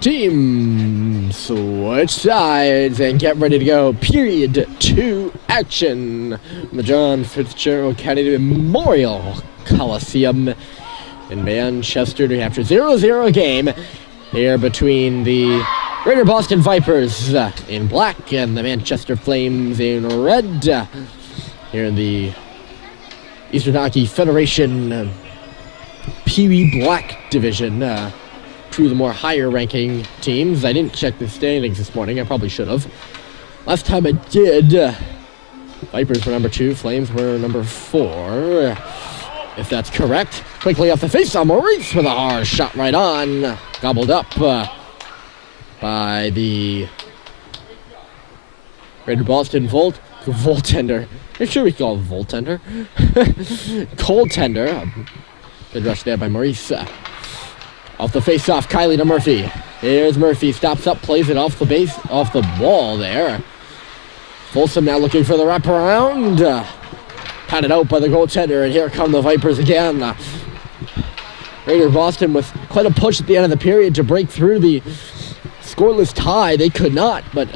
Team switch sides and get ready to go. Period 2 action. The John Fitzgerald Kennedy Memorial Coliseum in Manchester, New Hampshire. 0-0 game here between the Greater Boston Vipers in black and the Manchester Flames in red. Here in the Eastern Hockey Federation Pee Wee Black Division. Two of the more higher ranking teams. I didn't check the standings this morning. I probably should have. Last time I did, Vipers were number 2, Flames were number 4. If that's correct. Quickly off the face-off, Maurice with a hard shot right on. Gobbled up by the Greater Boston Voltender. I'm sure we call it Voltender. Goaltender. Good rush there by Maurice. Off the face-off, Kylie to Murphy. Here's Murphy, stops up, plays it off the wall there. Folsom now looking for the wraparound. Patted out by the goaltender, and here come the Vipers again. Greater Boston with quite a push at the end of the period to break through the scoreless tie. They could not, but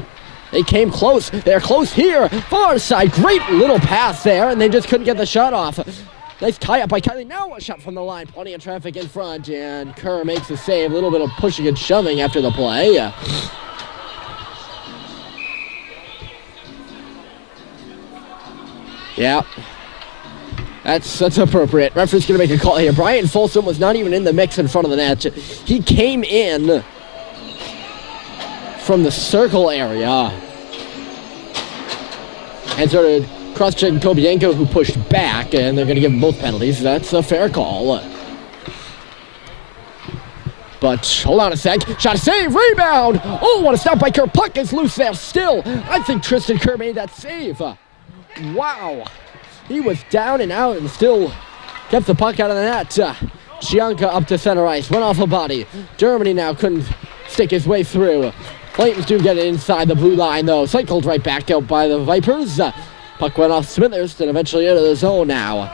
they came close. They're close here. Far side, great little pass there, and they just couldn't get the shot off. Nice tie-up by Kylie. Now a shot from the line. Plenty of traffic in front, and Kerr makes the save. A little bit of pushing and shoving after the play. Yeah. That's appropriate. Referee's going to make a call here. Brian Folsom was not even in the mix in front of the net. He came in from the circle area and started cross-checking Kobienko, who pushed back, and they're going to give him both penalties. That's a fair call. But hold on a sec. Shot, save, rebound. Oh, what a stop by Kerr. Puck is loose there still. I think Tristan Kerr made that save. Wow. He was down and out and still kept the puck out of the net. Chianca up to center ice. Went off a body. Germany now couldn't stick his way through. Flames do get it inside the blue line, though. Cycled right back out by the Vipers. Puck went off Smithers and eventually into the zone now.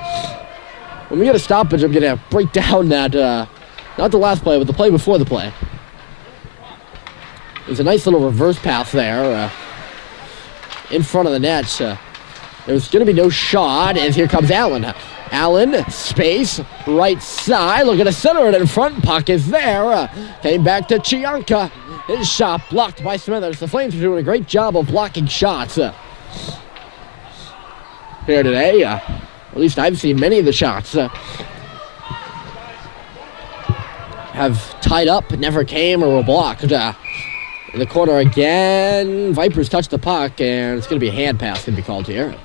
When we get a stoppage, I'm going to break down that, not the last play, but the play before the play. There's a nice little reverse pass there in front of the net. There's going to be no shot, as here comes Allen. Allen, space, right side, looking to center it in front. Puck is there. Came back to Chianca. His shot blocked by Smithers. The Flames are doing a great job of blocking shots here today. At least I've seen many of the shots have tied up, never came, or were blocked. In the corner again. Vipers touch the puck, and it's going to be a hand pass going to be called here.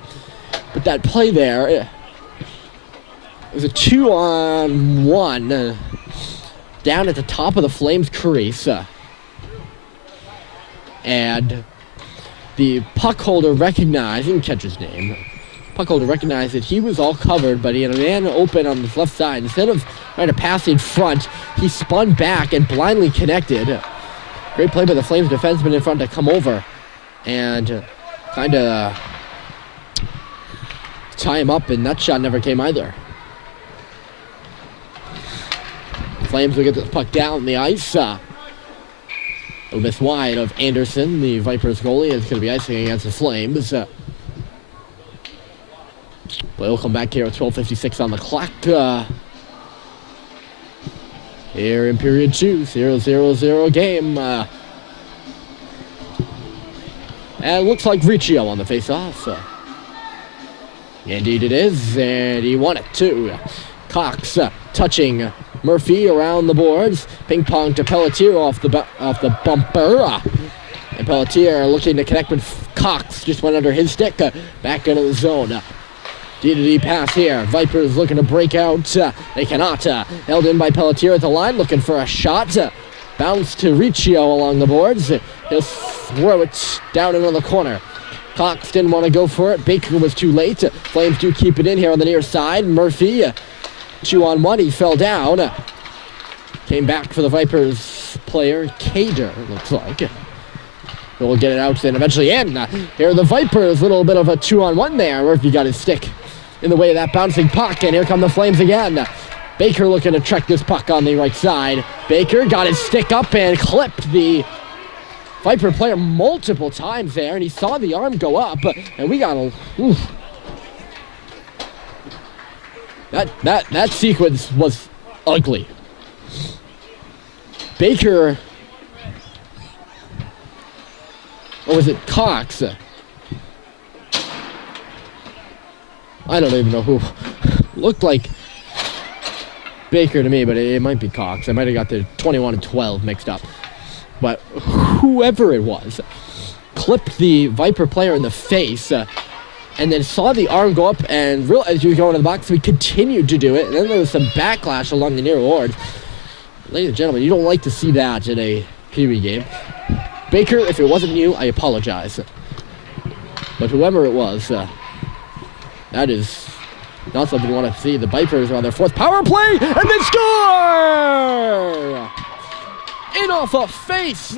But that play there, it was a 2-on-1 down at the top of the Flames crease. And the puck holder recognized, didn't catch his name. Puck holder recognized that he was all covered, but he had a man open on his left side. Instead of trying to pass in front, he spun back and blindly connected. Great play by the Flames defenseman in front to come over and kind of tie him up, and that shot never came either. Flames will get this puck down the ice. A miss wide of Anderson, the Vipers goalie, and it's going to be icing against the Flames. But we'll come back here with 12:56 on the clock. Here in period 2, 0-0-0 game. And it looks like Riccio on the face-off. Indeed it is, and he won it too. Cox touching Murphy around the boards. Ping-pong to Pelletier off the bumper. And Pelletier looking to connect with Cox. Just went under his stick. Back into the zone. D-to-D pass here. Vipers looking to break out. They cannot. Held in by Pelletier at the line, looking for a shot. Bounce to Riccio along the boards. He'll throw it down into the corner. Cox didn't want to go for it. Baker was too late. Flames do keep it in here on the near side. Murphy, 2-on-1. He fell down. Came back for the Vipers player, Kader, looks like. We'll get it out and eventually in. Here are the Vipers. A little bit of a 2-on-1 there. Murphy got his stick in the way of that bouncing puck, and here come the Flames again. Baker looking to track this puck on the right side. Baker got his stick up and clipped the Viper player multiple times there, and he saw the arm go up, and we got a... Oof. That sequence was ugly. Baker... Or was it Cox? I don't even know who. Looked like Baker to me, but it might be Cox. I might have got the 21 and 12 mixed up. But whoever it was clipped the Viper player in the face and then saw the arm go up and realized he was going to the box. We continued to do it, and then there was some backlash along the near boards. Ladies and gentlemen, you don't like to see that in a Pee Wee game. Baker, if it wasn't you, I apologize. But whoever it was, that is not something you want to see. The Vipers are on their fourth power play, and they score! In off a face,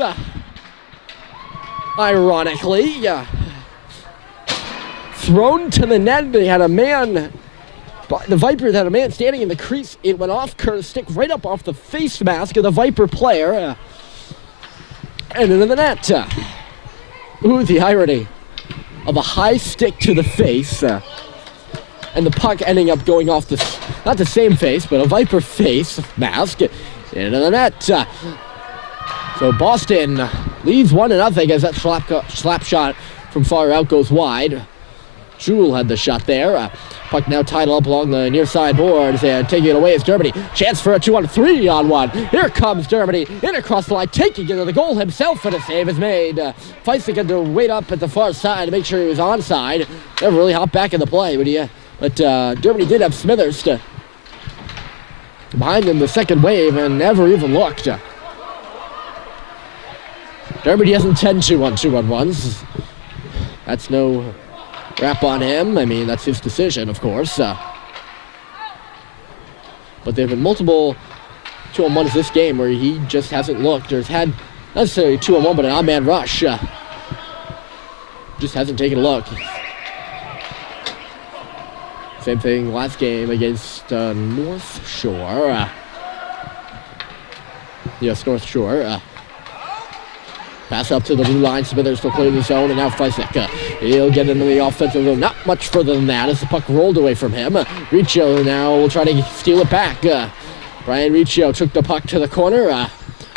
ironically. Thrown to the net, they had a man, the Vipers had a man standing in the crease. It went off Curtis' stick right up off the face mask of the Viper player. And into the net. Ooh, the irony of a high stick to the face. And the puck ending up going off the, not the same face, but a Viper face mask into the net. So Boston leads 1-0 as that slap shot from far out goes wide. Jewell had the shot there. Puck now tied up along the near side boards, and taking it away is Dermody. Chance for a 2-on-3-on-1. Here comes Dermody in across the line, taking it to the goal himself, and a save is made. Feisty had to wait up at the far side to make sure he was onside. Never really hopped back in the play, but Dermody did have Smithers behind him the second wave and never even looked. Dermody doesn't tend to on 2-on-1s. That's no rap on him. I mean, that's his decision, of course. But there have been multiple 2-on-1s this game where he just hasn't looked. There's had, not necessarily 2-on-1, but an odd-man rush. Just hasn't taken a look. Same thing last game against North Shore. Yes, North Shore. Pass up to the blue line. Smithers still clearing the zone, and now Feisty. He'll get into the offensive zone. Not much further than that as the puck rolled away from him. Riccio now will try to steal it back. Brian Riccio took the puck to the corner.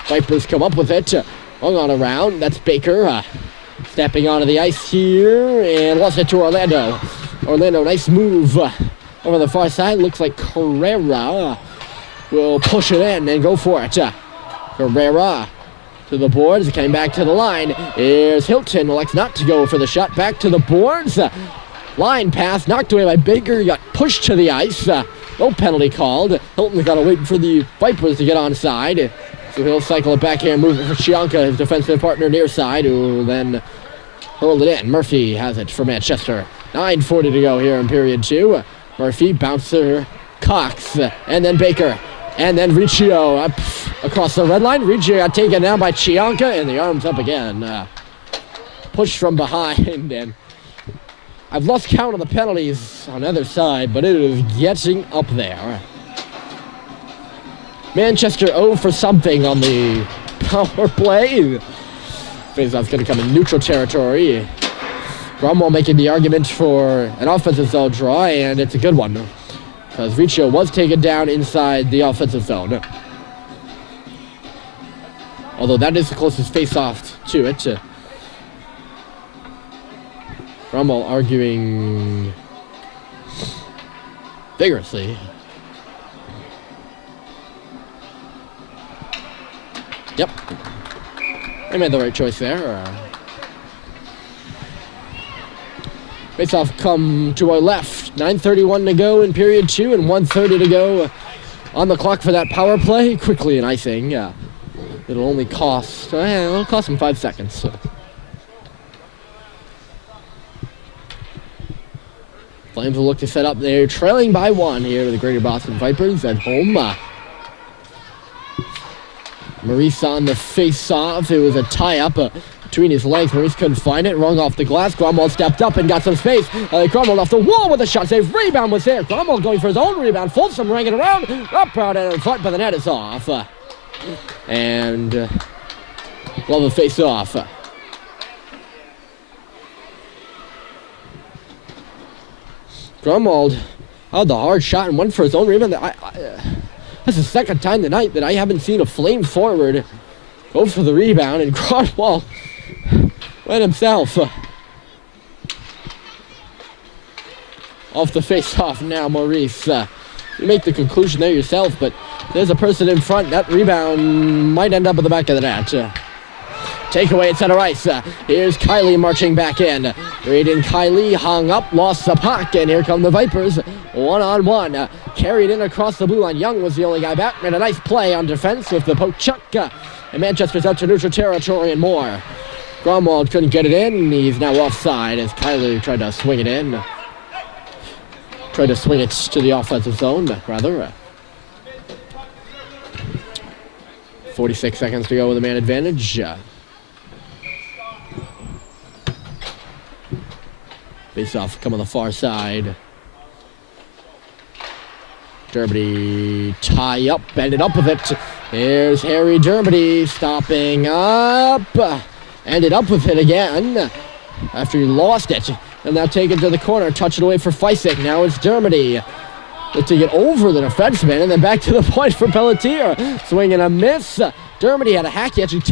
Vipers come up with it. Hung on around. That's Baker. Stepping onto the ice here and lost it to Orlando. Orlando, nice move over the far side. Looks like Carrera will push it in and go for it. Carrera to the boards, came back to the line. Here's Hilton, elects not to go for the shot. Back to the boards. Line pass, knocked away by Baker, got pushed to the ice. No penalty called. Hilton's got to wait for the Vipers to get onside. So he'll cycle it back here and move it for Chianca, his defensive partner near side, who then hurled it in. Murphy has it for Manchester. 9:40 to go here in period 2. Murphy, bouncer, Cox, and then Baker. And then Riccio up across the red line. Riccio got taken down by Chianca, and the arm's up again. Pushed from behind, and I've lost count of the penalties on the other side, but it is getting up there. Manchester 0 for something on the power play. Faceoff's going to come in neutral territory. Cromwell making the argument for an offensive zone draw, and it's a good one, because Riccio was taken down inside the offensive zone. Although that is the closest face-off to it. Cromwell arguing vigorously. Yep. They made the right choice there. Face-off come to our left. 9:31 to go in period 2 and 1:30 to go on the clock for that power play. Quickly an icing. It'll only cost, it'll cost them 5 seconds. So. Flames will look to set up. They're trailing by 1 here to the Greater Boston Vipers at home. Maurice on the face-off. It was a tie-up. between his legs. Maurice couldn't find it. Rung off the glass. Gromwald stepped up and got some space. Gromwald off the wall with a shot save. Rebound was there. Gromwald going for his own rebound. Folsom ringing around. Up out and in front, but the net is off. And love a face off. Gromwald had the hard shot and went for his own rebound. That's the second time tonight that I haven't seen a Flame forward go for the rebound, and Gromwald went himself. Off the face-off now, Maurice. You make the conclusion there yourself, but there's a person in front. That rebound might end up at the back of the net. Takeaway at center ice. Here's Kylie marching back in. Braden Kylie hung up, lost the puck, and here come the Vipers. One-on-one. Carried in across the blue line. Young was the only guy back. Made a nice play on defense with the poke chuck. And Manchester's out to neutral territory and more. Gromwald couldn't get it in. He's now offside as Kylie tried to swing it in. Tried to swing it to the offensive zone, rather. 46 seconds to go with a man advantage. Face off, come on the far side. Dermody tie up, ended up with it. Here's Harry Dermody stopping up. Ended up with it again after he lost it. And now taken to the corner, touch it away for Fysick. Now it's Dermody. Lifting it over the defenseman and then back to the point for Pelletier. Swing and a miss. Dermody had a hack. He actually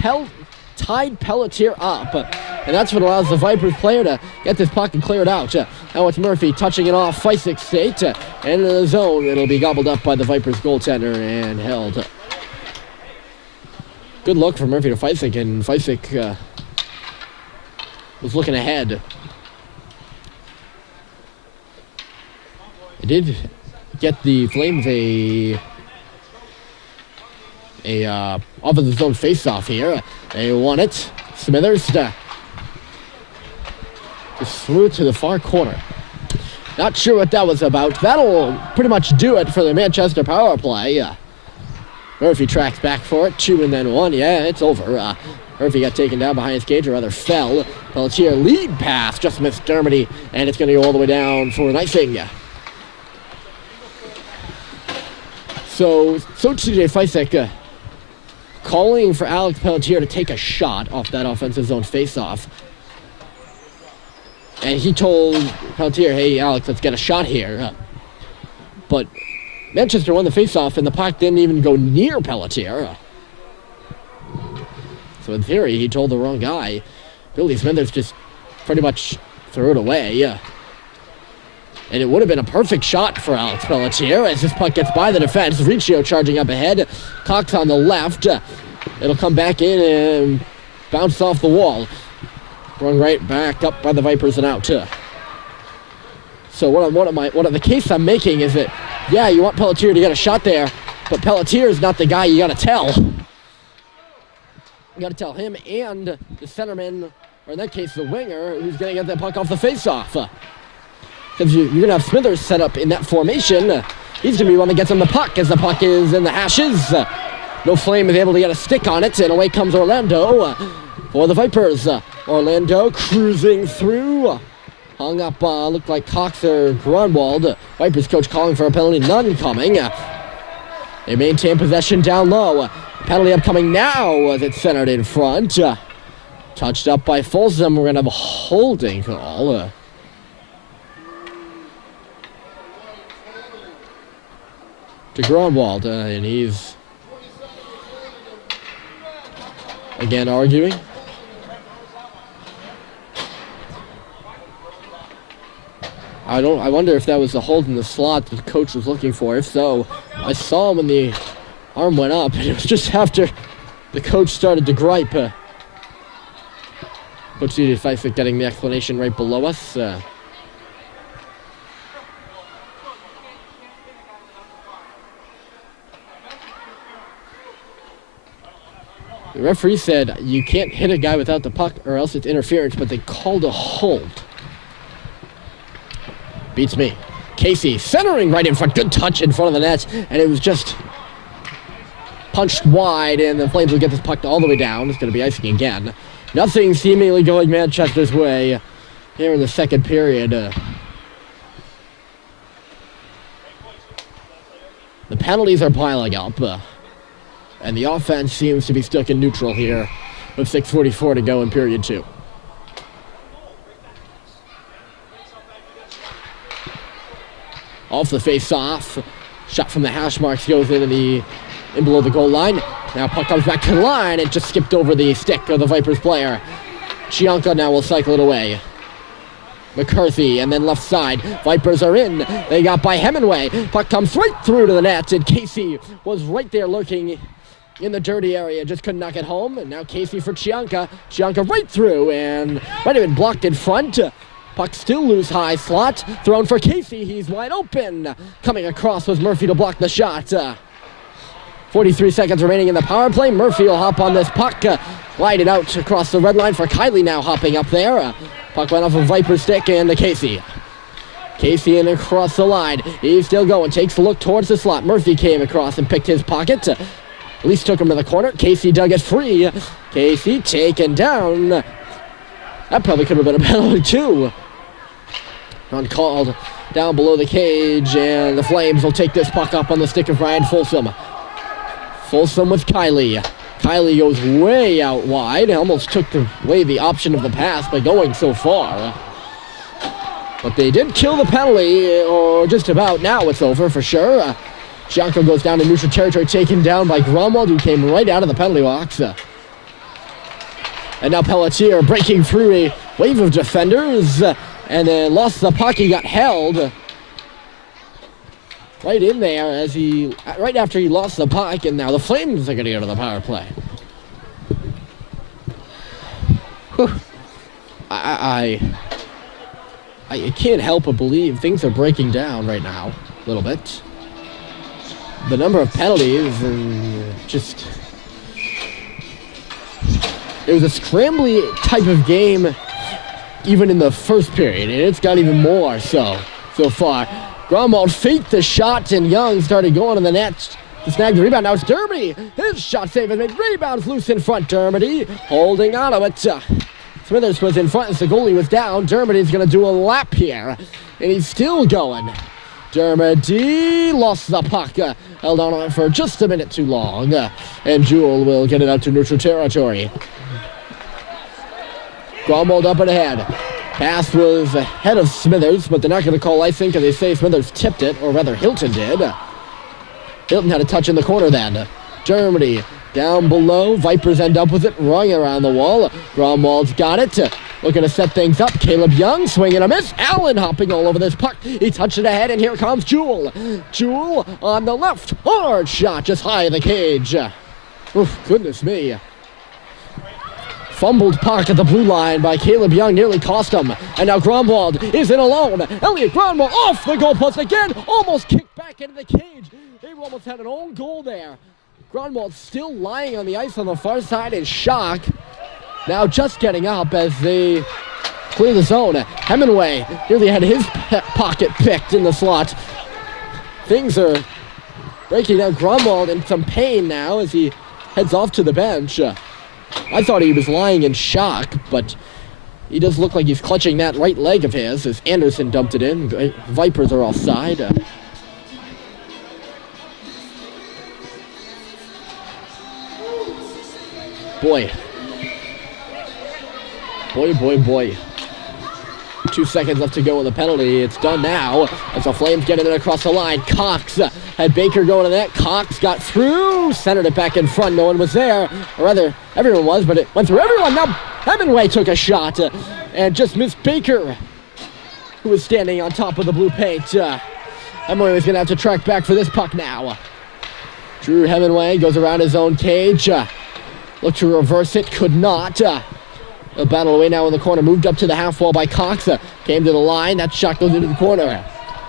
tied Pelletier up. And that's what allows the Vipers player to get this puck and clear it out. Now it's Murphy touching it off Fysick's state. And in the zone, it'll be gobbled up by the Vipers goaltender and held. Good look from Murphy to Fysick, and Fysick was looking ahead. It did get the Flames off of the zone face-off here. They won it. Smithers just threw it to the far corner. Not sure what that was about. That'll pretty much do it for the Manchester power play. Murphy tracks back for it. 2 and then 1. Yeah, it's over. Murphy got taken down behind his cage, or rather fell. Pelletier lead pass, just missed Dermody, and it's going to go all the way down for an icing. So TJ Fysick calling for Alex Pelletier to take a shot off that offensive zone face-off. And he told Pelletier, hey, Alex, let's get a shot here. But Manchester won the face-off, and the puck didn't even go near Pelletier. So in theory, he told the wrong guy. Billy Smithers just pretty much threw it away. And it would have been a perfect shot for Alex Pelletier as this puck gets by the defense. Riccio charging up ahead. Cox on the left. It'll come back in and bounce off the wall. Run right back up by the Vipers and out. So one of the case I'm making is that, yeah, you want Pelletier to get a shot there, but Pelletier is not the guy you got to tell. You got to tell him and the centerman, or in that case the winger, who's going to get that puck off the face-off. Because you're going to have Smithers set up in that formation. He's going to be the one that gets him the puck as the puck is in the hashes. No Flame is able to get a stick on it, and away comes Orlando for the Vipers. Orlando cruising through. Hung up, looked like Cox or Grunwald. Vipers coach calling for a penalty, none coming. They maintain possession down low. Penalty upcoming now as it's centered in front. Touched up by Folsom. We're going to have a holding call. To Grunwald, and he's again arguing. I wonder if that was the hold in the slot that the coach was looking for. If so, I saw him when the arm went up, and it was just after the coach started to gripe. Coach TJ Fysick getting the explanation right below us. The referee said you can't hit a guy without the puck or else it's interference, but they called a hold. Beats me. Casey centering right in front. Good touch in front of the net, and it was just punched wide, and the Flames will get this puck all the way down. It's going to be icing again. Nothing seemingly going Manchester's way here in the second period. The penalties are piling up, and the offense seems to be stuck in neutral here with 6:44 to go in period 2. Off the face-off, shot from the hash marks goes in below the goal line. Now puck comes back to the line. It just skipped over the stick of the Vipers player. Chianca now will cycle it away. McCarthy, and then left side. Vipers are in. They got by Hemingway. Puck comes right through to the net, and Casey was right there lurking in the dirty area. Just couldn't knock it home. And now Casey for Chianca. Chianca right through, and might have been blocked in front. Puck still loose high slot. Thrown for Casey. He's wide open. Coming across was Murphy to block the shot. 43 seconds remaining in the power play. Murphy will hop on this puck. Glide it out across the red line for Kylie now hopping up there. Puck went off a Viper stick and to Casey. Casey in across the line. He's still going. Takes a look towards the slot. Murphy came across and picked his pocket. At least took him to the corner. Casey dug it free. Casey taken down. That probably could have been a penalty too. Uncalled down below the cage, and the Flames will take this puck up on the stick of Ryan Folsom. Folsom with Kylie. Kylie goes way out wide. Almost took away the option of the pass by going so far. But they did kill the penalty, or just about. Now it's over for sure. Chianco goes down to neutral territory, taken down by Gromwald, who came right out of the penalty box. And now Pelletier breaking through a wave of defenders, and then lost the puck. He got held right in there right after he lost the puck, and now the Flames are going to go to the power play. Whew. I can't help but believe things are breaking down right now a little bit. The number of penalties and just... It was a scrambly type of game even in the first period, and it's got even more so far. Gromwald faked the shot, and Young started going to the net to snag the rebound. Now it's Dermody. His shot save has made rebounds loose in front. Dermody holding on to it. Smithers was in front as the goalie was down. Dermody's going to do a lap here, and he's still going. Dermody lost the puck. Held on it for just a minute too long. And Jewell will get it out to neutral territory. Gromwald up and ahead. Pass was ahead of Smithers, but they're not going to call icing because they say Smithers tipped it, or rather Hilton did. Hilton had a touch in the corner then. Dermody down below. Vipers end up with it, rung around the wall. Gromwald's got it. Looking to set things up. Caleb Young swinging a miss. Allen hopping all over this puck. He touched it ahead, and here comes Jewell. Jewell on the left. Hard shot just high of the cage. Oof, goodness me. Fumbled puck at the blue line by Caleb Young nearly cost him. And now Gromwald is in alone. Elliot Gromwald off the goalpost again. Almost kicked back into the cage. They almost had an own goal there. Gromwald still lying on the ice on the far side in shock. Now just getting up as they clear the zone. Hemingway nearly had his pocket picked in the slot. Things are breaking down. Gromwald in some pain now as he heads off to the bench. I thought he was lying in shock, but he does look like he's clutching that right leg of his as Anderson dumped it in. Vipers are offside. Boy. 2 seconds left to go in the penalty. It's done now as the Flames get it across the line. Cox had Baker going to that. Cox got through, centered it back in front. No one was there, or rather, everyone was, but it went through everyone. Now Hemingway took a shot and just missed Baker, who was standing on top of the blue paint. Hemingway was going to have to track back for this puck now. Drew Hemingway goes around his own cage. Looked to reverse it, could not. A battle away now in the corner, moved up to the half wall by Cox. Came to the line, that shot goes into the corner.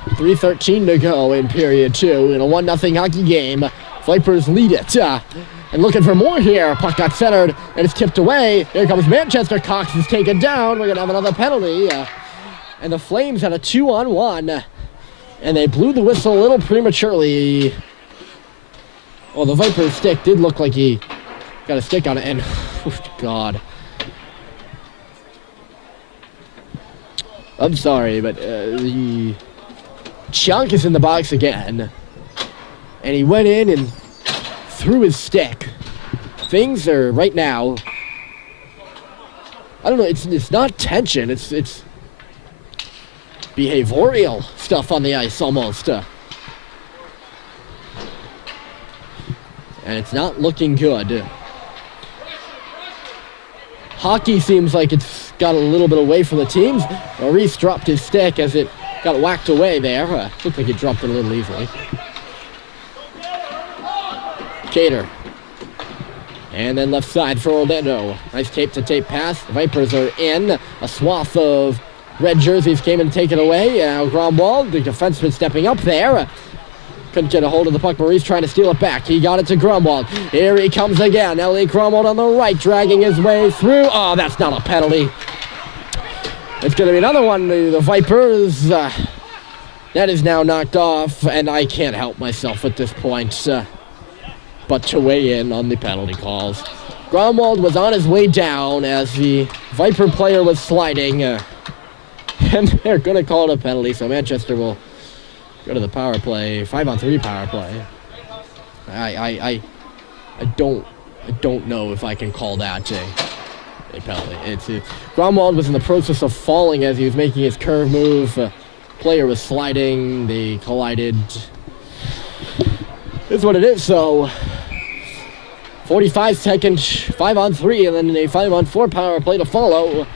3:13 to go in period 2 in a 1-0 hockey game. Vipers lead it. And looking for more here. Puck got centered and it's tipped away. Here comes Manchester. Cox is taken down. We're going to have another penalty. And the Flames had a 2-on-1. And they blew the whistle a little prematurely. Well, the Vipers stick did look like he got a stick on it. And, oh, God. I'm sorry, but the Chunk is in the box again. And he went in and threw his stick. Things are, right now, I don't know, it's not tension, it's behavioral stuff on the ice almost. And it's not looking good. Hockey seems like it's got a little bit away from the teams. Maurice dropped his stick as it got whacked away there. Looked like he dropped it a little easily. Cater. And then left side for Orlando. Nice tape-to-tape pass. The Vipers are in. A swath of red jerseys came and take it away. Now Gromwald, the defenseman, stepping up there. Couldn't get a hold of the puck. Maurice trying to steal it back. He got it to Gromwald. Here he comes again. Elliot Gromwald on the right, dragging his way through. Oh, that's not a penalty. It's going to be another one. The Vipers, that is now knocked off, and I can't help myself at this point but to weigh in on the penalty calls. Gromwald was on his way down as the Viper player was sliding, and they're going to call it a penalty, so Manchester will go to the power play, 5-on-3 power play. I don't know if I can call that a penalty. Gromwald was in the process of falling as he was making his curve move. Player was sliding. They collided. It's what it is. So 45 seconds, 5-on-3, and then a 5-on-4 power play to follow.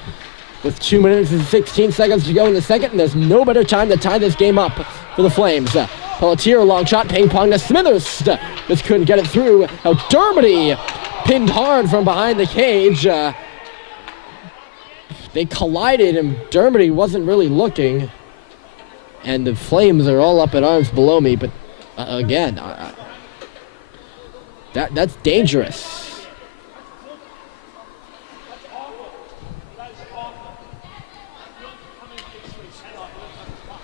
With 2 minutes and 16 seconds to go in the second, and there's no better time to tie this game up for the Flames. Pelletier, long shot, ping pong to Smithers. Just couldn't get it through. Now Dermody pinned hard from behind the cage. They collided, and Dermody wasn't really looking. And the Flames are all up in arms below me, but again, that's dangerous.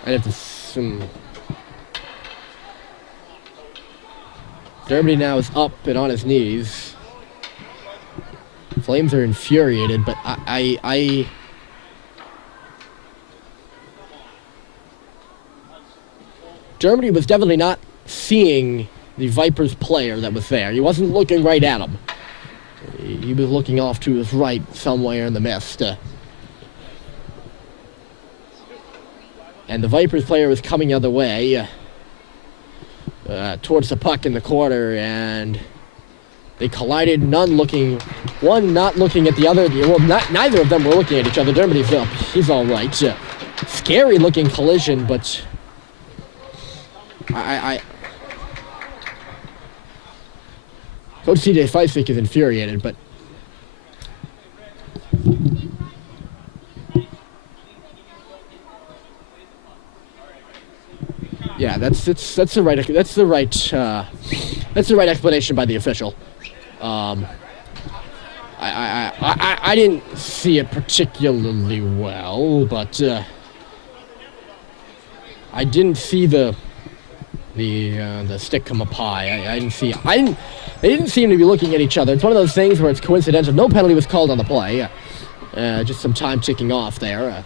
I'd have to assume. Dermody now is up and on his knees. Flames are infuriated, but Dermody was definitely not seeing the Vipers player that was there. He wasn't looking right at him. He was looking off to his right somewhere in the mist. And the Vipers player was coming the other way towards the puck in the corner, and they collided. One not looking at the other. Well, neither of them were looking at each other. Dermody's up. He's all right. Scary looking collision, but Coach CJ Feisik is infuriated, but yeah, that's the right explanation by the official. I didn't see it particularly well, but I didn't see the stick come up high. I didn't see. They didn't seem to be looking at each other. It's one of those things where it's coincidental. No penalty was called on the play. Just some time ticking off there.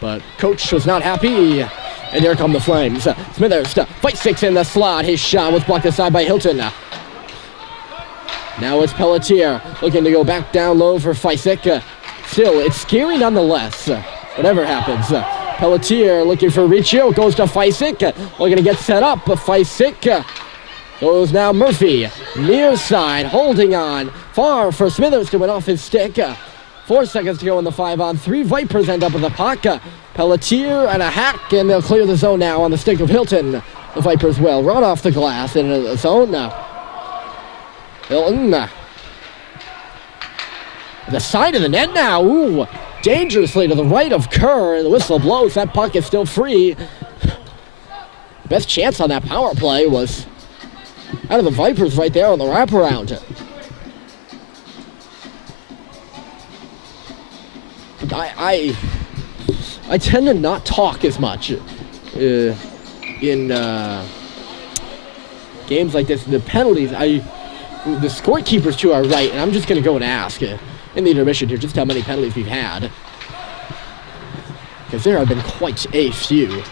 But coach was not happy, and here come the Flames. Smithers fight six in the slot. His shot was blocked aside by Hilton. Now it's Pelletier looking to go back down low for Feisik. Still, it's scary nonetheless. Whatever happens. Pelletier looking for Riccio. Goes to Feisik. Looking to get set up. Feisik goes now Murphy. Near side. Holding on. Far for Smithers to win off his stick. 4 seconds to go in the 5-on-3. Vipers end up with a puck. Pelletier and a hack. And they'll clear the zone now on the stick of Hilton. The Vipers will run off the glass into the zone. Hilton. The side of the net now. Ooh. Dangerously to the right of Kerr. The whistle blows. That puck is still free. Best chance on that power play was out of the Vipers right there on the wraparound. I tend to not talk as much in games like this. The penalties, the scorekeepers to our right, and I'm just going to go and ask. in the intermission here just how many penalties we've had. Because there have been quite a few.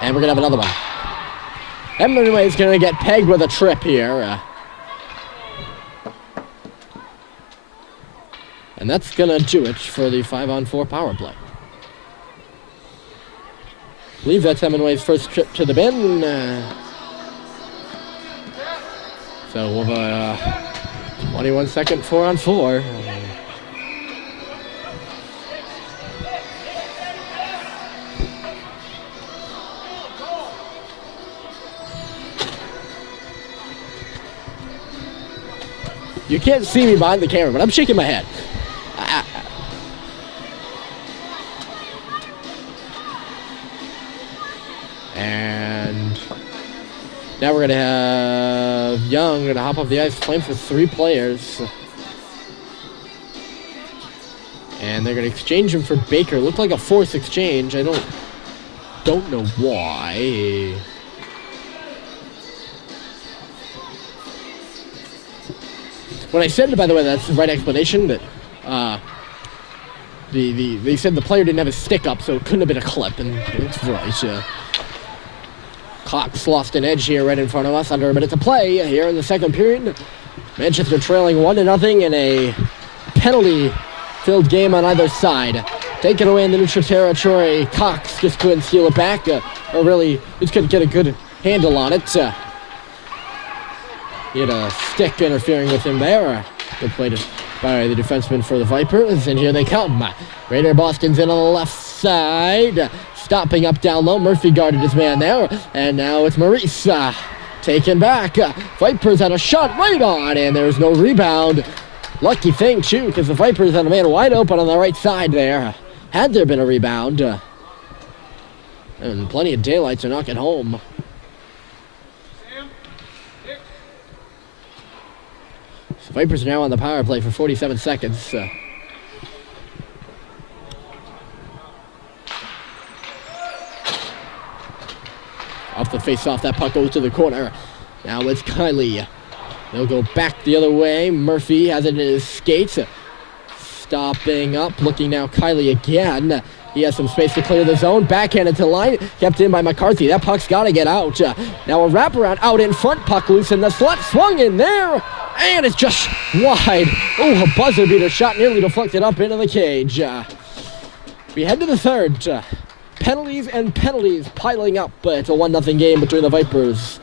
And we're going to have another one. Hemingway is going to get pegged with a trip here. And that's going to do it for the 5-on-4 power play. I believe that's Hemingway's first trip to the bin. So we'll have a 21-second 4-on-4. You can't see me behind the camera, but I'm shaking my head. And now we're going to have Young going to hop off the ice, playing for 3 players. And they're going to exchange him for Baker. Looked like a forced exchange. I don't know why. When I said, by the way, that's the right explanation, that they said the player didn't have his stick up, so it couldn't have been a clip, and it's right. Cox lost an edge here right in front of us, under a minute to play here in the second period. Manchester trailing 1-0 in a penalty-filled game on either side. Taken away in the neutral territory. Cox just couldn't steal it back, or really just couldn't get a good handle on it. He had a stick interfering with him there. Good play by the defenseman for the Vipers, and here they come. Raider Boston's in on the left side. Stopping up down low. Murphy guarded his man there, and now it's Maurice taken back. Vipers had a shot right on, and there's no rebound. Lucky thing, too, because the Vipers had a man wide open on the right side there. Had there been a rebound. And plenty of daylight to knock it home. So Vipers are now on the power play for 47 seconds. Off the face-off, that puck goes to the corner. Now it's Kylie. They'll go back the other way. Murphy has it in his skates. Stopping up, looking now Kylie again. He has some space to clear the zone. Backhanded to the line, kept in by McCarthy. That puck's got to get out. Now a wraparound out in front. Puck loose in the slot. Swung in there, and it's just wide. Oh, a buzzer beater shot nearly deflected up into the cage. We head to the third. Penalties and penalties piling up. It's a 1-0 game between the Vipers